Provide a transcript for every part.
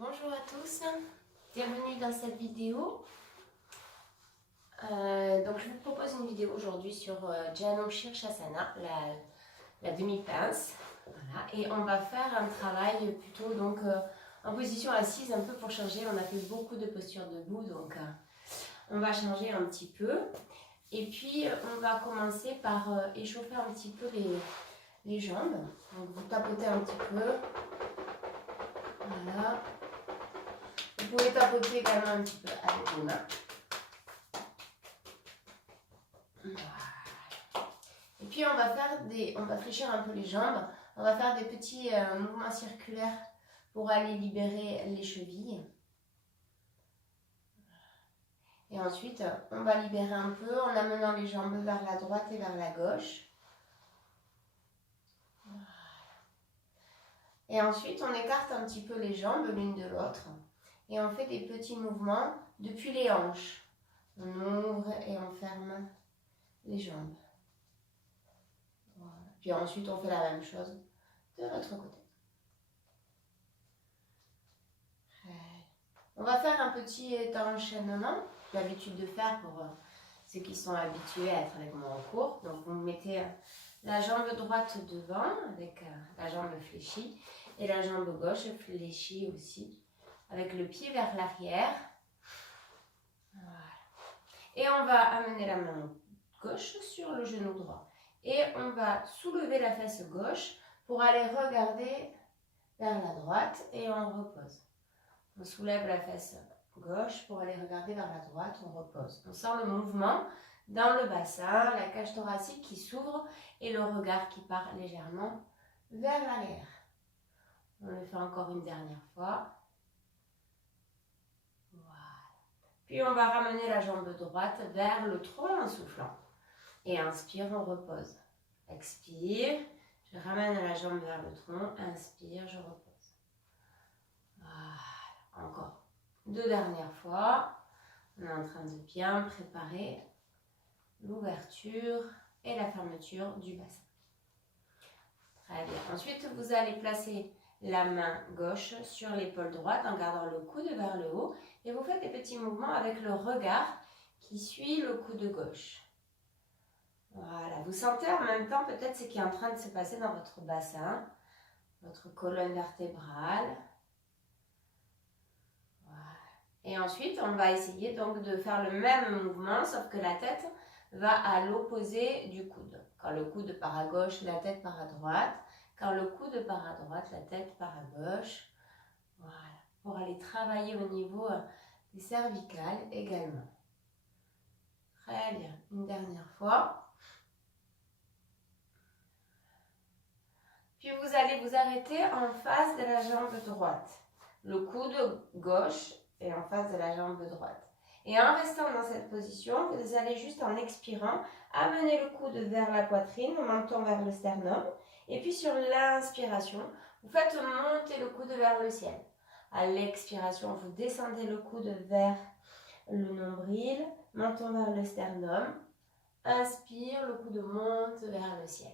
Bonjour à tous, bienvenue dans cette vidéo. Donc je vous propose une vidéo aujourd'hui sur Janu Shirshasana, la demi-pince. Voilà. Et on va faire un travail plutôt en position assise un peu pour changer. On a fait beaucoup de postures debout, donc on va changer un petit peu. Et puis on va commencer par échauffer un petit peu les jambes. Donc vous tapotez un petit peu. Voilà. Vous pouvez tapoter également un petit peu avec vos mains. Voilà. Et puis on va fléchir un peu les jambes. On va faire des petits mouvements circulaires pour aller libérer les chevilles. Et ensuite, on va libérer un peu en amenant les jambes vers la droite et vers la gauche. Voilà. Et ensuite, on écarte un petit peu les jambes l'une de l'autre. Et on fait des petits mouvements depuis les hanches. On ouvre et on ferme les jambes. Voilà. Puis ensuite, on fait la même chose de l'autre côté. On va faire un petit enchaînement. J'ai l'habitude de faire pour ceux qui sont habitués à être avec moi en cours. Donc, vous mettez la jambe droite devant avec la jambe fléchie et la jambe gauche fléchie aussi avec le pied vers l'arrière. Voilà. Et on va amener la main gauche sur le genou droit. Et on va soulever la fesse gauche pour aller regarder vers la droite et on repose. On soulève la fesse gauche pour aller regarder vers la droite, on repose. On sent le mouvement dans le bassin, la cage thoracique qui s'ouvre et le regard qui part légèrement vers l'arrière. On le fait encore une dernière fois. Voilà. Puis on va ramener la jambe droite vers le tronc en soufflant. Et inspire, on repose. Expire, je ramène la jambe vers le tronc. Inspire, je repose. Voilà, encore 2 dernières fois. On est en train de bien préparer l'ouverture et la fermeture du bassin. Très bien. Ensuite, vous allez placer la main gauche sur l'épaule droite en gardant le coude vers le haut. Et vous faites des petits mouvements avec le regard qui suit le coude gauche. Voilà. Vous sentez en même temps peut-être ce qui est en train de se passer dans votre bassin, votre colonne vertébrale. Et ensuite, on va essayer donc de faire le même mouvement, sauf que la tête va à l'opposé du coude. Quand le coude part à gauche, la tête part à droite. Quand le coude part à droite, la tête part à gauche. Voilà, pour aller travailler au niveau des cervicales également. Très bien, une dernière fois. Puis vous allez vous arrêter en face de la jambe droite. Le coude gauche est en face de la jambe droite. Et en restant dans cette position, vous allez juste en expirant, amener le coude vers la poitrine, le menton vers le sternum. Et puis sur l'inspiration, vous faites monter le coude vers le ciel. À l'expiration, vous descendez le coude vers le nombril, menton vers le sternum. Inspire, le coude monte vers le ciel.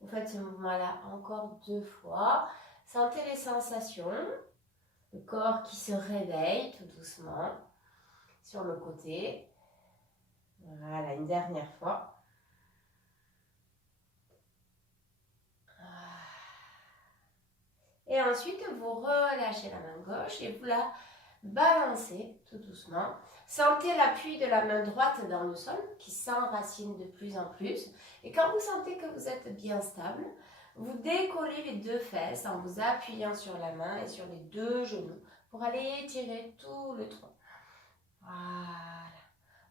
Vous faites ce mouvement-là encore 2 fois. Sentez les sensations. Le corps qui se réveille tout doucement sur le côté. Voilà, une dernière fois. Et ensuite, vous relâchez la main gauche et vous la balancez tout doucement. Sentez l'appui de la main droite dans le sol qui s'enracine de plus en plus. Et quand vous sentez que vous êtes bien stable, vous décollez les 2 fesses en vous appuyant sur la main et sur les 2 genoux pour aller étirer tout le tronc. Voilà.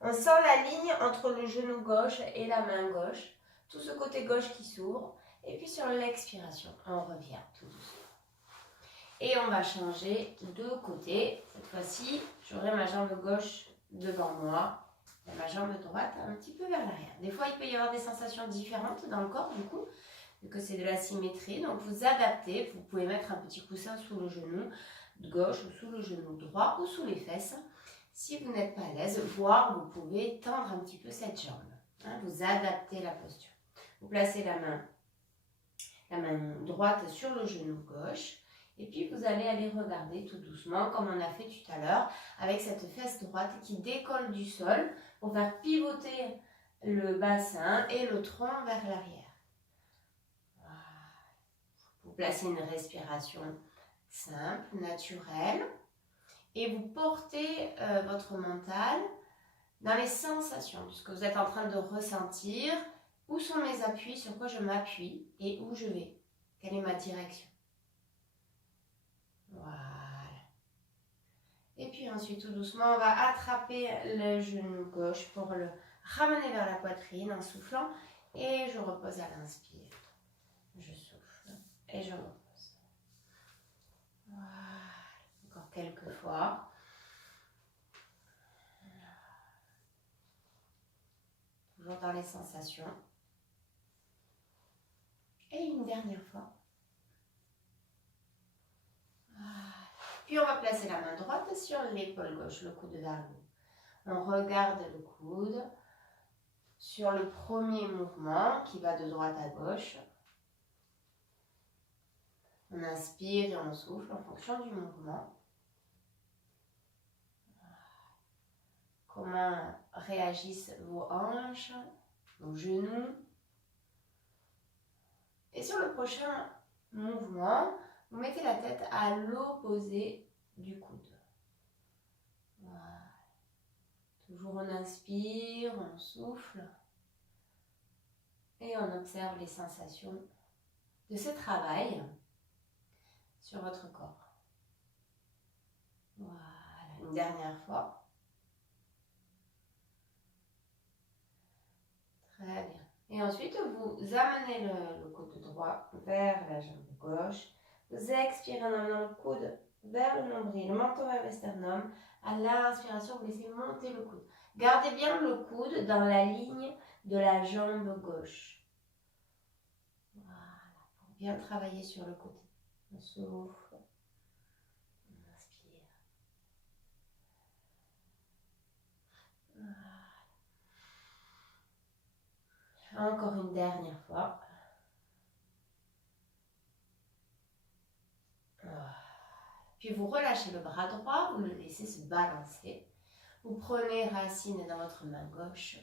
On sent la ligne entre le genou gauche et la main gauche. Tout ce côté gauche qui s'ouvre. Et puis sur l'expiration, on revient tout doucement. Et on va changer de côté. Cette fois-ci, j'aurai ma jambe gauche devant moi et ma jambe droite un petit peu vers l'arrière. Des fois, il peut y avoir des sensations différentes dans le corps, du coup, vu que c'est de la symétrie. Donc, vous adaptez. Vous pouvez mettre un petit coussin sous le genou gauche ou sous le genou droit ou sous les fesses. Si vous n'êtes pas à l'aise, voire vous pouvez tendre un petit peu cette jambe. Vous adaptez la posture. Vous placez la main droite sur le genou gauche. Et puis vous allez aller regarder tout doucement, comme on a fait tout à l'heure, avec cette fesse droite qui décolle du sol pour faire pivoter le bassin et le tronc vers l'arrière. Voilà. Vous placez une respiration simple, naturelle, et vous portez votre mental dans les sensations, ce que vous êtes en train de ressentir. Où sont mes appuis, sur quoi je m'appuie et où je vais? Quelle est ma direction? Voilà. Et puis ensuite, tout doucement, on va attraper le genou gauche pour le ramener vers la poitrine en soufflant. Et je repose à l'inspire. Je souffle et je repose. Voilà. Encore quelques fois. Toujours dans les sensations. Et une dernière fois. Voilà. Puis on va placer la main droite sur l'épaule gauche, le coude vers le haut. On regarde le coude sur le premier mouvement qui va de droite à gauche. On inspire et on souffle en fonction du mouvement. Comment réagissent vos hanches, vos genoux. Et sur le prochain mouvement, vous mettez la tête à l'opposé du coude. Voilà. Toujours on inspire, on souffle. Et on observe les sensations de ce travail sur votre corps. Voilà, une dernière fois. Très bien. Et ensuite, vous amenez le coude droit vers la jambe gauche. Vous expirez en amenant le coude vers le nombril, le menton vers le sternum. À l'inspiration, vous laissez monter le coude. Gardez bien le coude dans la ligne de la jambe gauche. Voilà, pour bien travailler sur le côté. On souffle, on inspire. Voilà. Encore une dernière fois. Voilà. Puis vous relâchez le bras droit, vous le laissez se balancer. Vous prenez racine dans votre main gauche.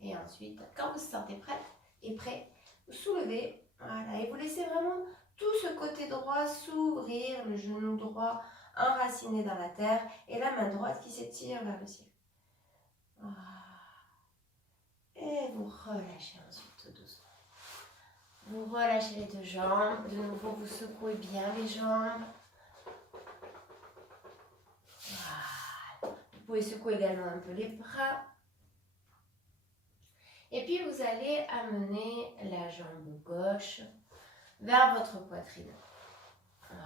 Et ensuite, quand vous vous sentez prête et prêt, vous soulevez. Voilà, et vous laissez vraiment tout ce côté droit s'ouvrir, le genou droit enraciné dans la terre et la main droite qui s'étire vers le ciel. Voilà. Et vous relâchez ensuite tout doucement. Vous relâchez les deux jambes. De nouveau, vous secouez bien les jambes. Voilà. Vous pouvez secouer également un peu les bras. Et puis, vous allez amener la jambe gauche vers votre poitrine. Voilà.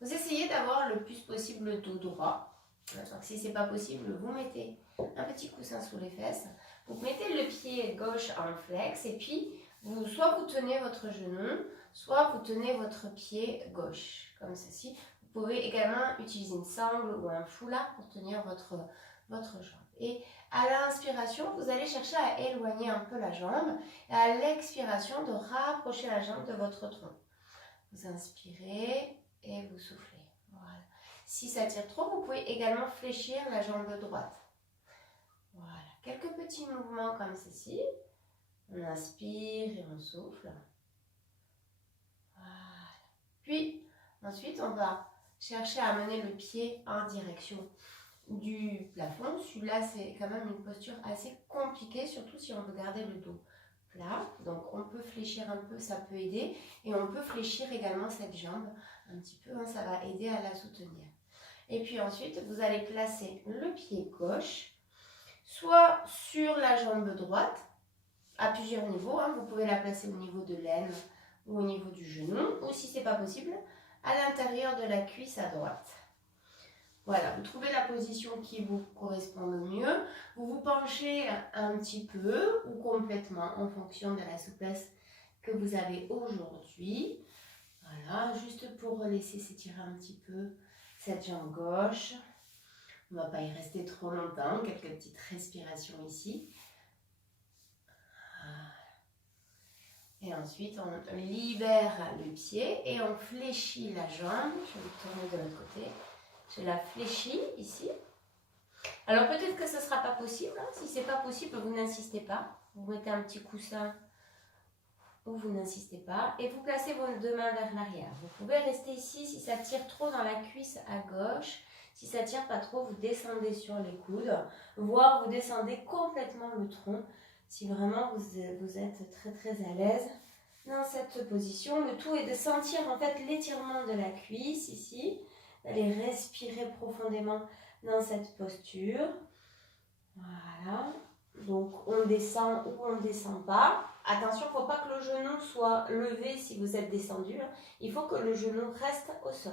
Vous essayez d'avoir le plus possible le dos droit. Donc, si ce n'est pas possible, vous mettez un petit coussin sous les fesses. Vous mettez le pied gauche en flex et puis soit vous tenez votre genou, soit vous tenez votre pied gauche, comme ceci. Vous pouvez également utiliser une sangle ou un foulard pour tenir votre jambe. Et à l'inspiration, vous allez chercher à éloigner un peu la jambe et à l'expiration de rapprocher la jambe de votre tronc. Vous inspirez et vous soufflez. Voilà. Si ça tire trop, vous pouvez également fléchir la jambe droite. Voilà. Quelques petits mouvements comme ceci. On inspire et on souffle. Voilà. Puis, ensuite, on va chercher à amener le pied en direction du plafond. Celui-là, c'est quand même une posture assez compliquée, surtout si on veut garder le dos plat. Donc, on peut fléchir un peu, ça peut aider. Et on peut fléchir également cette jambe un petit peu, hein, ça va aider à la soutenir. Et puis ensuite, vous allez placer le pied gauche, soit sur la jambe droite, à plusieurs niveaux. Hein. Vous pouvez la placer au niveau de l'aine ou au niveau du genou, ou si ce n'est pas possible, à l'intérieur de la cuisse à droite. Voilà, vous trouvez la position qui vous correspond le mieux. Vous vous penchez un petit peu ou complètement en fonction de la souplesse que vous avez aujourd'hui. Voilà, juste pour laisser s'étirer un petit peu cette jambe gauche. On ne va pas y rester trop longtemps, quelques petites respirations ici. Et ensuite, on libère le pied et on fléchit la jambe. Je vais me tourner de l'autre côté. Je la fléchis ici. Alors peut-être que ce ne sera pas possible. Hein. Si ce n'est pas possible, vous n'insistez pas. Vous mettez un petit coussin ou vous n'insistez pas. Et vous placez vos deux mains vers l'arrière. Vous pouvez rester ici si ça tire trop dans la cuisse à gauche. Si ça ne tire pas trop, vous descendez sur les coudes. Voire vous descendez complètement le tronc. Si vraiment vous êtes très très à l'aise dans cette position. Le tout est de sentir en fait l'étirement de la cuisse ici. D'aller respirer profondément dans cette posture. Voilà. Donc on descend ou on ne descend pas. Attention, il ne faut pas que le genou soit levé si vous êtes descendu. Il faut que le genou reste au sol.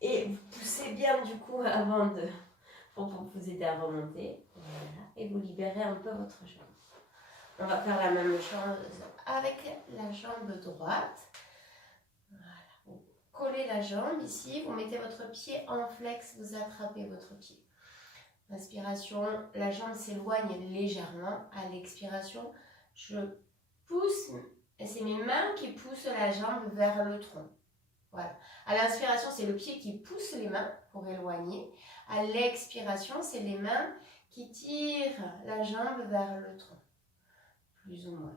Et vous poussez bien du coup avant pour vous aider à remonter. Voilà. Et vous libérez un peu votre jambe. On va faire la même chose avec la jambe droite. Voilà. Vous collez la jambe ici, vous mettez votre pied en flex, vous attrapez votre pied. Inspiration, la jambe s'éloigne légèrement. À l'expiration, je pousse, et c'est mes mains qui poussent la jambe vers le tronc. Voilà. À l'inspiration, c'est le pied qui pousse les mains pour éloigner. À l'expiration, c'est les mains qui tirent la jambe vers le tronc. Plus ou moins.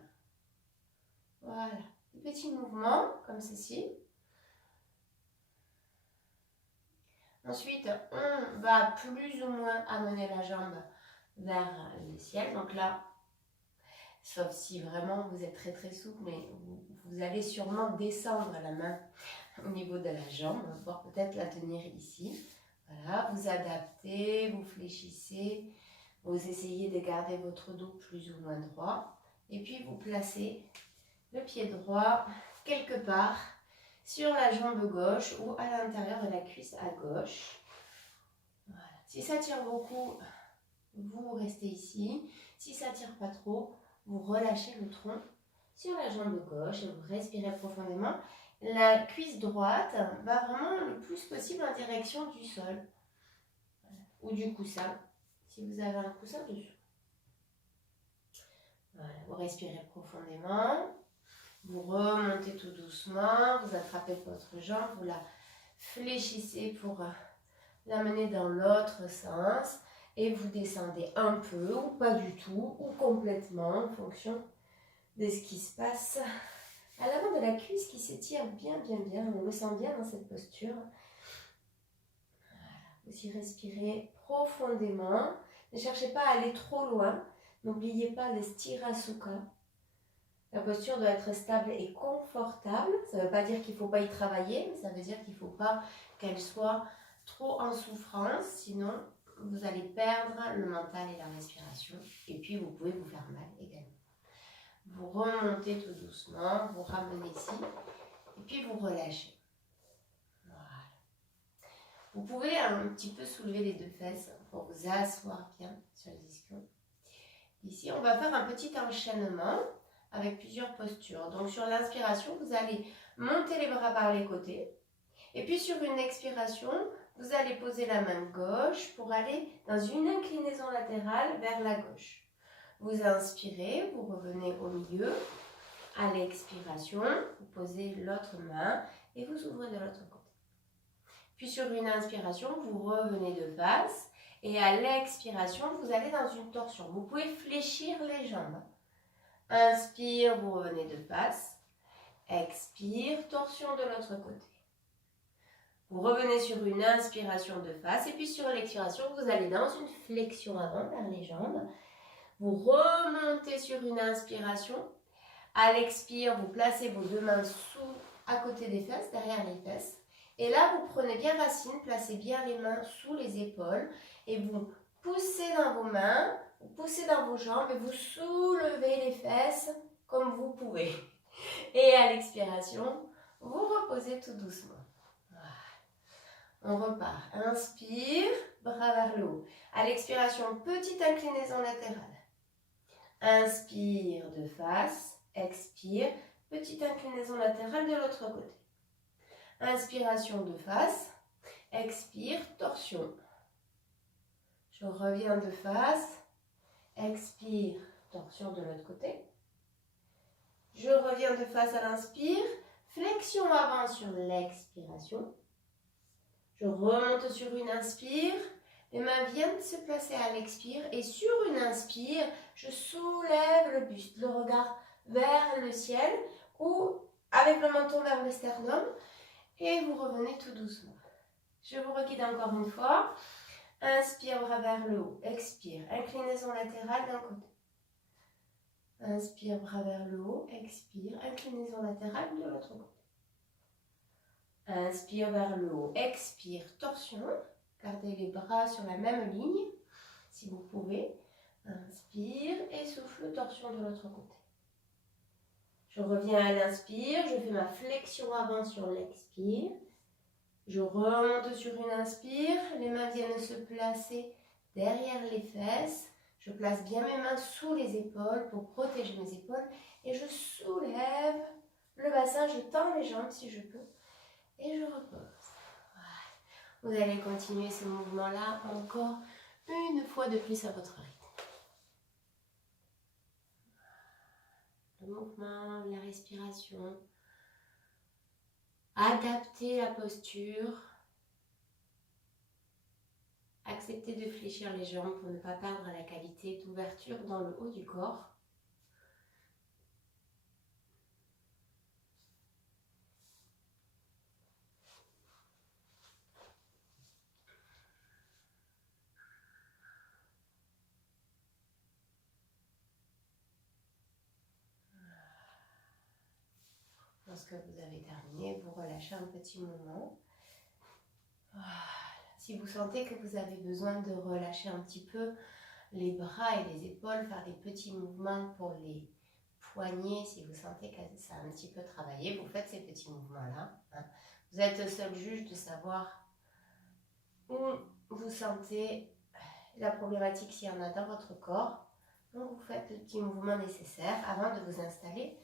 Voilà. Des petits mouvements comme ceci. Ensuite, on va plus ou moins amener la jambe vers le ciel. Donc là, sauf si vraiment vous êtes très très souple, mais vous allez sûrement descendre la main au niveau de la jambe, voire peut-être la tenir ici. Voilà, vous adaptez, vous fléchissez, vous essayez de garder votre dos plus ou moins droit. Et puis vous placez le pied droit quelque part sur la jambe gauche ou à l'intérieur de la cuisse à gauche. Voilà. Si ça tire beaucoup, vous restez ici. Si ça tire pas trop, vous relâchez le tronc sur la jambe gauche et vous respirez profondément. La cuisse droite va vraiment le plus possible en direction du sol. Voilà. Ou du coussin, si vous avez un coussin dessous. Voilà, vous respirez profondément. Vous remontez tout doucement, vous attrapez votre jambe, vous la fléchissez pour l'amener dans l'autre sens et vous descendez un peu ou pas du tout ou complètement en fonction de ce qui se passe à l'avant de la cuisse qui s'étire bien, on le sent bien dans cette posture. Voilà. Vous y respirez profondément, ne cherchez pas à aller trop loin, n'oubliez pas le Sthirasukha. La posture doit être stable et confortable. Ça ne veut pas dire qu'il ne faut pas y travailler, mais ça veut dire qu'il ne faut pas qu'elle soit trop en souffrance, sinon vous allez perdre le mental et la respiration. Et puis vous pouvez vous faire mal également. Vous remontez tout doucement, vous ramenez ici, et puis vous relâchez. Voilà. Vous pouvez un petit peu soulever les deux fesses pour vous asseoir bien sur les ischions. Ici, on va faire un petit enchaînement avec plusieurs postures. Donc sur l'inspiration, vous allez monter les bras par les côtés. Et puis sur une expiration, vous allez poser la main gauche pour aller dans une inclinaison latérale vers la gauche. Vous inspirez, vous revenez au milieu. À l'expiration, vous posez l'autre main et vous ouvrez de l'autre côté. Puis sur une inspiration, vous revenez de face. Et à l'expiration, vous allez dans une torsion. Vous pouvez fléchir les jambes. Inspire, vous revenez de face. Expire, torsion de l'autre côté. Vous revenez sur une inspiration de face. Et puis sur l'expiration, vous allez dans une flexion avant vers les jambes. Vous remontez sur une inspiration. À l'expire, vous placez vos deux mains à côté des fesses, derrière les fesses. Et là, vous prenez bien racine, placez bien les mains sous les épaules. Et vous poussez dans vos mains. Vous poussez dans vos jambes et vous soulevez les fesses comme vous pouvez. Et à l'expiration, vous reposez tout doucement. Voilà. On repart. Inspire, bras vers le haut. À l'expiration, petite inclinaison latérale. Inspire de face. Expire, petite inclinaison latérale de l'autre côté. Inspiration de face. Expire, torsion. Je reviens de face. Expire, torsion de l'autre côté. Je reviens de face à l'inspire. Flexion avant sur l'expiration. Je remonte sur une inspire. Les mains viennent se placer à l'expire. Et sur une inspire, je soulève le buste, le regard vers le ciel ou avec le menton vers le sternum. Et vous revenez tout doucement. Je vous reguide encore une fois. Inspire, bras vers le haut. Expire. Inclinaison latérale d'un côté. Inspire, bras vers le haut. Expire. Inclinaison latérale de l'autre côté. Inspire vers le haut. Expire. Torsion. Gardez les bras sur la même ligne, si vous pouvez. Inspire et souffle. Torsion de l'autre côté. Je reviens à l'inspire. Je fais ma flexion avant sur l'expire. Je remonte sur une inspire, les mains viennent se placer derrière les fesses. Je place bien mes mains sous les épaules pour protéger mes épaules. Et je soulève le bassin, je tends les jambes si je peux. Et je repose. Voilà. Vous allez continuer ce mouvement-là encore une fois de plus à votre rythme. Le mouvement, la respiration. Adaptez la posture. Acceptez de fléchir les jambes pour ne pas perdre la qualité d'ouverture dans le haut du corps. Lorsque vous avez terminé, vous relâchez un petit moment. Voilà. Si vous sentez que vous avez besoin de relâcher un petit peu les bras et les épaules, faire des petits mouvements pour les poignets, si vous sentez que ça a un petit peu travaillé, vous faites ces petits mouvements-là. Hein. Vous êtes seul juge de savoir où vous sentez la problématique s'il y en a dans votre corps. Donc vous faites le petit mouvement nécessaire avant de vous installer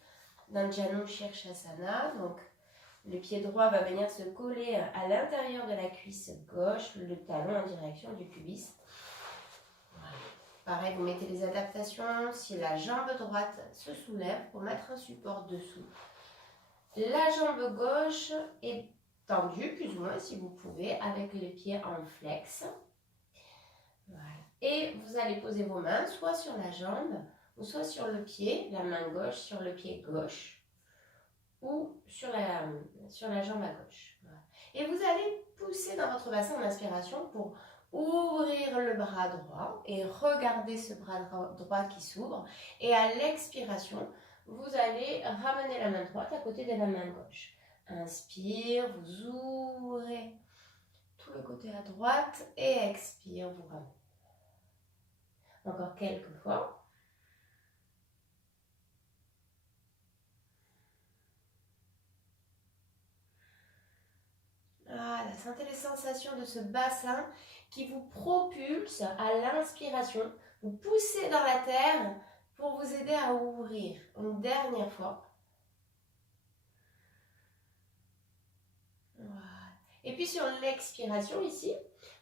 dans le Janu Shirshasana. Donc le pied droit va venir se coller à l'intérieur de la cuisse gauche, le talon en direction du pubis. Voilà. Pareil, vous mettez les adaptations. Si la jambe droite se soulève, pour mettre un support dessous. La jambe gauche est tendue, plus ou moins, si vous pouvez, avec les pieds en flex. Voilà. Et vous allez poser vos mains soit sur la jambe, ou soit sur le pied, la main gauche sur le pied gauche, ou sur la jambe à gauche. Voilà. Et vous allez pousser dans votre bassin en inspiration pour ouvrir le bras droit et regarder ce bras droit qui s'ouvre. Et à l'expiration, vous allez ramener la main droite à côté de la main gauche. Inspire, vous ouvrez tout le côté à droite et expire, vous ramenez. Encore quelques fois. Voilà, sentez les sensations de ce bassin qui vous propulse à l'inspiration. Vous poussez dans la terre pour vous aider à ouvrir. Une dernière fois. Voilà. Et puis sur l'expiration ici,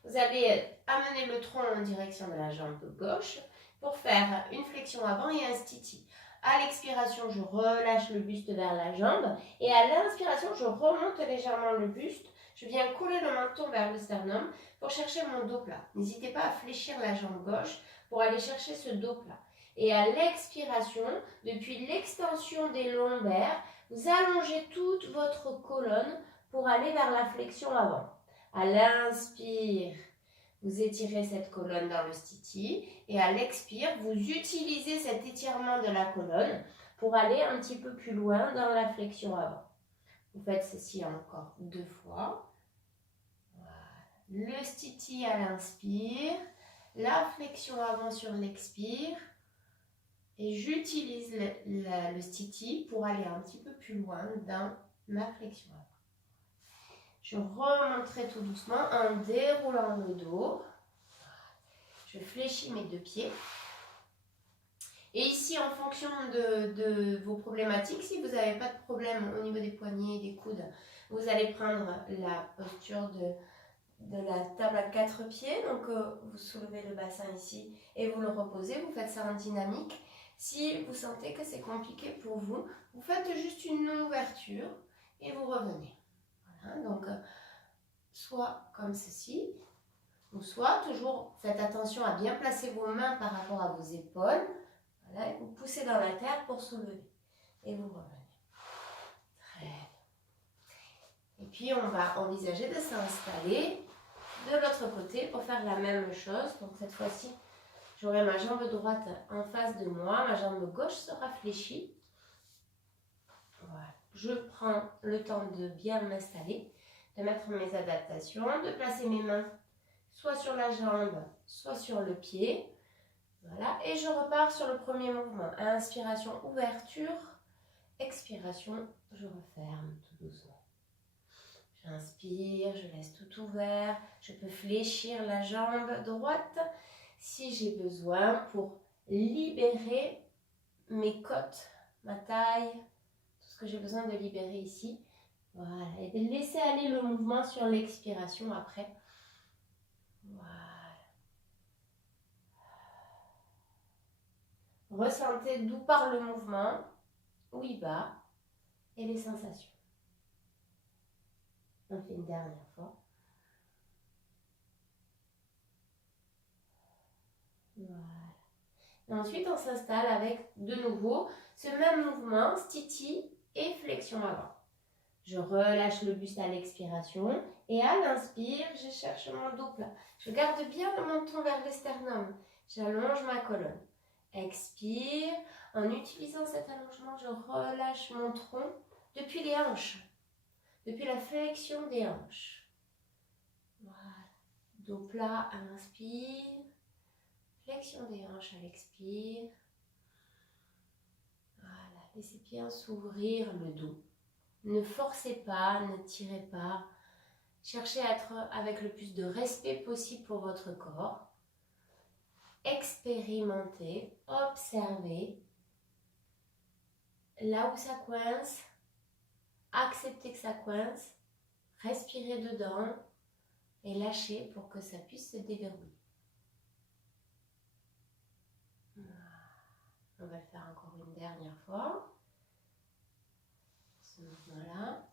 vous allez amener le tronc en direction de la jambe gauche pour faire une flexion avant et un stiti. À l'expiration, je relâche le buste vers la jambe et à l'inspiration, je remonte légèrement le buste. Je viens coller le menton vers le sternum pour chercher mon dos plat. N'hésitez pas à fléchir la jambe gauche pour aller chercher ce dos plat. Et à l'expiration, depuis l'extension des lombaires, vous allongez toute votre colonne pour aller vers la flexion avant. À l'inspire, vous étirez cette colonne dans le stiti et à l'expire, vous utilisez cet étirement de la colonne pour aller un petit peu plus loin dans la flexion avant. Vous faites ceci encore 2 fois. Voilà. Le stiti à l'inspire, la flexion avant sur l'expire et j'utilise le stiti pour aller un petit peu plus loin dans ma flexion avant. Je remonterai tout doucement en déroulant le dos. Je fléchis mes 2 pieds. Et ici, en fonction de vos problématiques, si vous n'avez pas de problème au niveau des poignets, des coudes, vous allez prendre la posture de la table à 4 pieds. Donc, vous soulevez le bassin ici et vous le reposez. Vous faites ça en dynamique. Si vous sentez que c'est compliqué pour vous, Vous faites juste une ouverture et vous revenez. Voilà, donc soit comme ceci, ou soit toujours faites attention à bien placer vos mains par rapport à vos épaules. Voilà, et vous poussez dans la terre pour soulever. Et vous revenez. Très bien. Et puis on va envisager de s'installer de l'autre côté pour faire la même chose. Donc cette fois-ci, j'aurai ma jambe droite en face de moi, ma jambe gauche sera fléchie. Voilà. Je prends le temps de bien m'installer, de mettre mes adaptations, de placer mes mains soit sur la jambe, soit sur le pied. Voilà. Et je repars sur le premier mouvement. Inspiration, ouverture. Expiration, je referme tout doucement. J'inspire, je laisse tout ouvert. Je peux fléchir la jambe droite si j'ai besoin pour libérer mes côtes, ma taille, tout ce que j'ai besoin de libérer ici. Voilà, et de laisser aller le mouvement sur l'expiration après. Voilà. Ressentez d'où part le mouvement, où il va, et les sensations. On fait une dernière fois. Voilà. Et ensuite, on s'installe avec de nouveau ce même mouvement, stiti et flexion avant. Je relâche le buste à l'expiration et à l'inspire, je cherche mon dos plat. Je garde bien le menton vers le sternum. J'allonge ma colonne. Expire. En utilisant cet allongement, je relâche mon tronc depuis les hanches, depuis la flexion des hanches. Voilà. Dos plat à l'inspire. Flexion des hanches à l'expire. Voilà. Laissez bien s'ouvrir le dos. Ne forcez pas, ne tirez pas. Cherchez à être avec le plus de respect possible pour votre corps. Expérimentez, observez. Là où ça coince, acceptez que ça coince. Respirez dedans et lâchez pour que ça puisse se déverrouiller. On va le faire encore une dernière fois. Ce mouvement-là.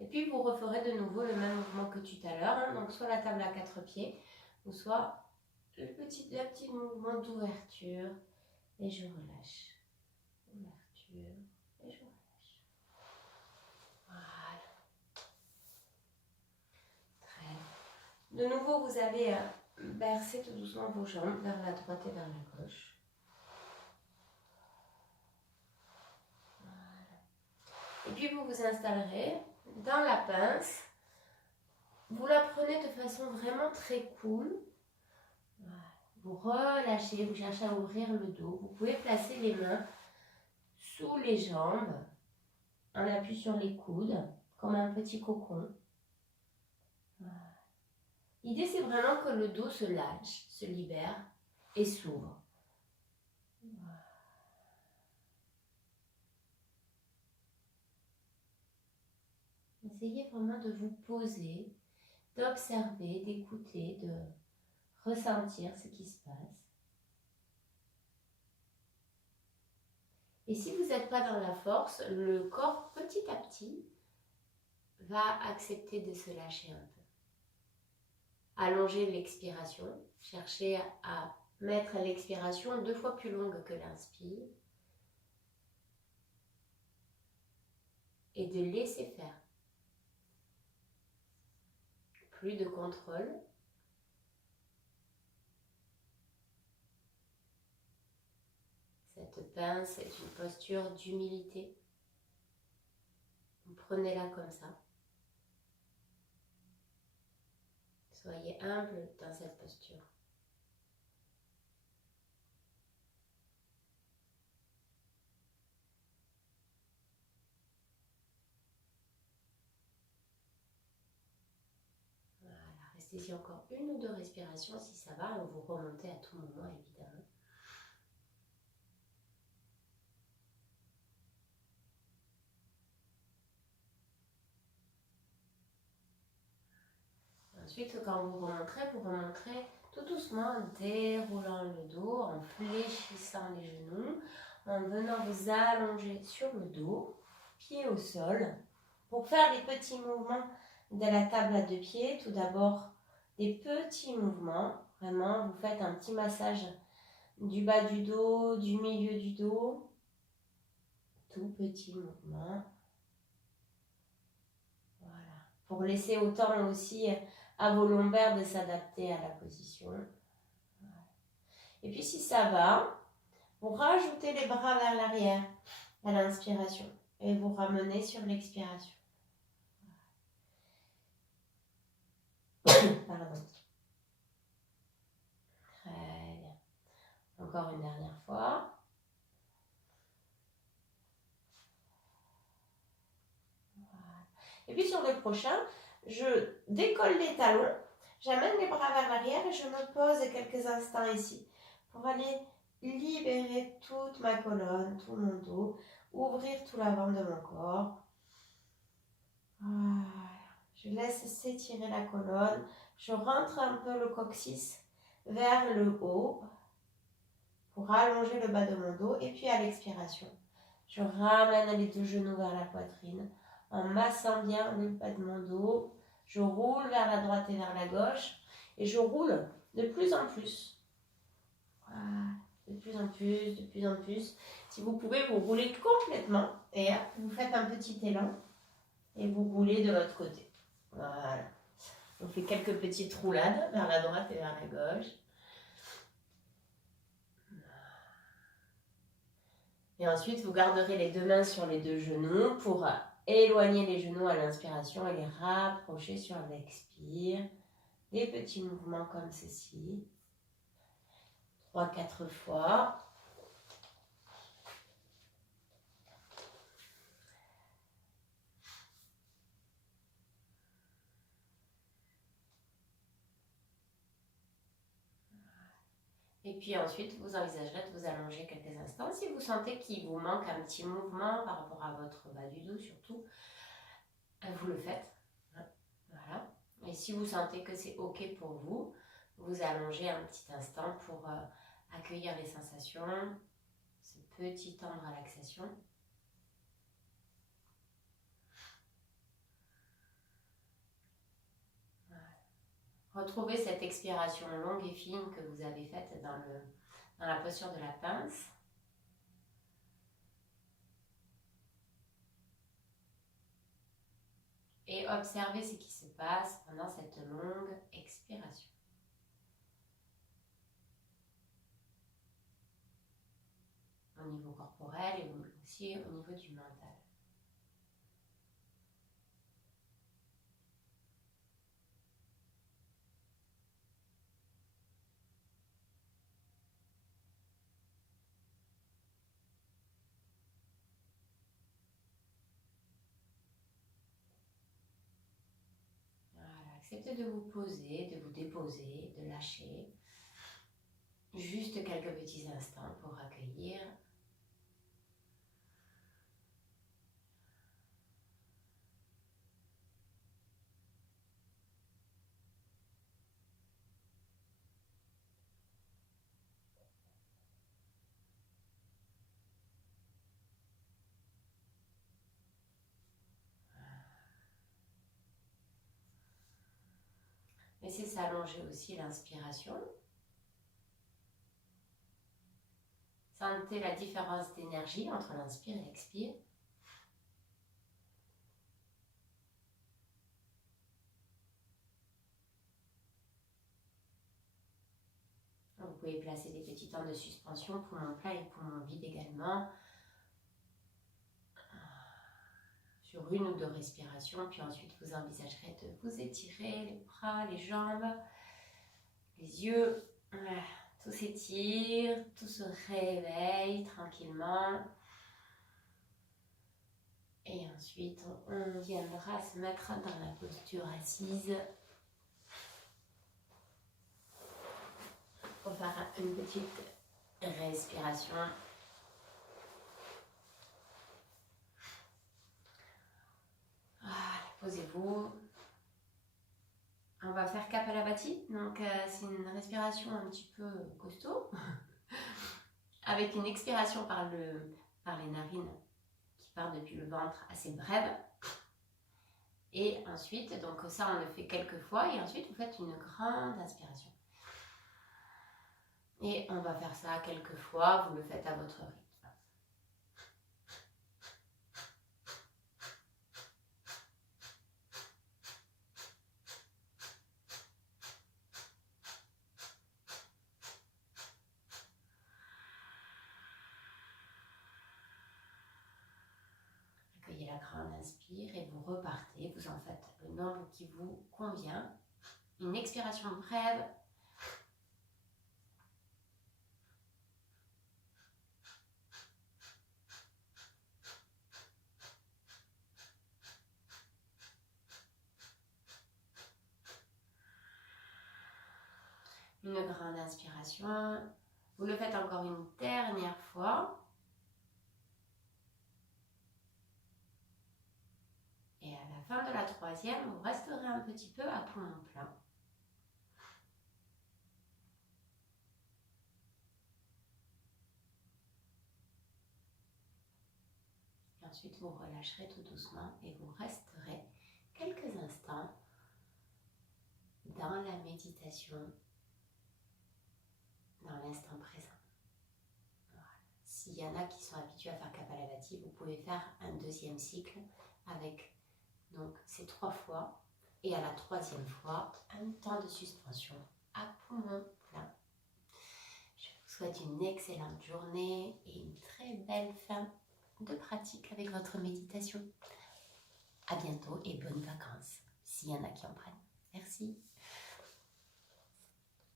Et puis vous referez de nouveau le même mouvement que tout à l'heure. Donc soit la table à 4 pieds, ou soit le petit mouvement d'ouverture. Et je relâche. Ouverture. Et je relâche. Voilà. Très bien. De nouveau, vous allez bercer tout doucement vos jambes vers la droite et vers la gauche. Voilà. Et puis vous vous installerez dans la pince. Vous la prenez de façon vraiment très cool. Voilà. Vous relâchez, vous cherchez à ouvrir le dos. Vous pouvez placer les mains sous les jambes, en appui sur les coudes, comme un petit cocon. Voilà. L'idée, c'est vraiment que le dos se lâche, se libère et s'ouvre. Voilà. Essayez vraiment de vous poser, d'observer, d'écouter, de ressentir ce qui se passe. Et si vous n'êtes pas dans la force, le corps, petit à petit, va accepter de se lâcher un peu. Allongez l'expiration. Cherchez à mettre l'expiration 2 fois plus longue que l'inspire. Et de laisser faire. Plus de contrôle. Cette pince est une posture d'humilité. Prenez-la comme ça. Soyez humble dans cette posture. Voilà, restez ici encore 1 ou 2 respirations si ça va, et vous remontez à tout moment évidemment. Ensuite, quand vous remonterez tout doucement en déroulant le dos, en fléchissant les genoux, en venant vous allonger sur le dos, pied au sol, pour faire les petits mouvements de la table à deux pieds. Tout d'abord, des petits mouvements. Vraiment, vous faites un petit massage du bas du dos, du milieu du dos. Tout petit mouvement. Voilà. Pour laisser autant aussi à vos lombaires de s'adapter à la position. Voilà. Et puis si ça va, vous rajoutez les bras vers l'arrière à l'inspiration et vous ramenez sur l'expiration. Pardon. Très bien. Encore une dernière fois. Voilà. Et puis sur le prochain, je décolle les talons, j'amène les bras vers l'arrière et je me pose quelques instants ici pour aller libérer toute ma colonne, tout mon dos, ouvrir tout l'avant de mon corps. Voilà. Je laisse s'étirer la colonne, je rentre un peu le coccyx vers le haut pour allonger le bas de mon dos et puis à l'expiration, je ramène les deux genoux vers la poitrine en massant bien le bas de mon dos. Je roule vers la droite et vers la gauche et je roule de plus en plus. Voilà, de plus en plus, de plus en plus. Si vous pouvez, vous roulez complètement et vous faites un petit élan et vous roulez de l'autre côté. Voilà. On fait quelques petites roulades vers la droite et vers la gauche. Et ensuite, vous garderez les deux mains sur les deux genoux pour éloigner les genoux à l'inspiration et les rapprocher sur l'expire. Des petits mouvements comme ceci. 3-4 fois. Et puis ensuite, vous envisagerez de vous allonger quelques instants. Si vous sentez qu'il vous manque un petit mouvement par rapport à votre bas du dos surtout, vous le faites. Voilà. Et si vous sentez que c'est OK pour vous, vous allongez un petit instant pour accueillir les sensations, ce petit temps de relaxation. Retrouvez cette expiration longue et fine que vous avez faite dans la posture de la pince. Et observez ce qui se passe pendant cette longue expiration. Au niveau corporel et aussi au niveau du mental. Acceptez de vous poser, de vous déposer, de lâcher. Juste quelques petits instants pour accueillir. Laissez s'allonger aussi l'inspiration. Sentez la différence d'énergie entre l'inspire et l'expire. Vous pouvez placer des petits temps de suspension, poumon plein et poumon vide également. Sur une ou deux respirations, puis ensuite vous envisagerez de vous étirer les bras, les jambes, les yeux. Voilà. Tout s'étire, tout se réveille tranquillement. Et ensuite, on viendra se mettre dans la posture assise. On fera une petite respiration. Posez-vous. On va faire Kapalabhati. Donc, c'est une respiration un petit peu costaud. avec une expiration par les narines qui part depuis le ventre assez brève. Et ensuite, donc ça on le fait quelques fois et ensuite vous faites une grande inspiration. Et on va faire ça quelques fois, vous le faites à votre rythme. Accueillez la grande inspire et vous repartez, vous en faites le nombre qui vous convient. Une expiration brève. Une grande inspiration. Vous le faites encore une dernière fois. Et à la fin de la troisième, vous resterez un petit peu à poumon plein. Et ensuite, vous relâcherez tout doucement et vous resterez quelques instants dans la méditation, dans l'instant présent. Voilà. S'il y en a qui sont habitués à faire Kapalabhati, vous pouvez faire un deuxième cycle avec donc ces 3 fois et à la 3e fois un temps de suspension à poumon plein. Je vous souhaite une excellente journée et une très belle fin de pratique avec votre méditation. À bientôt et bonnes vacances s'il y en a qui en prennent. Merci.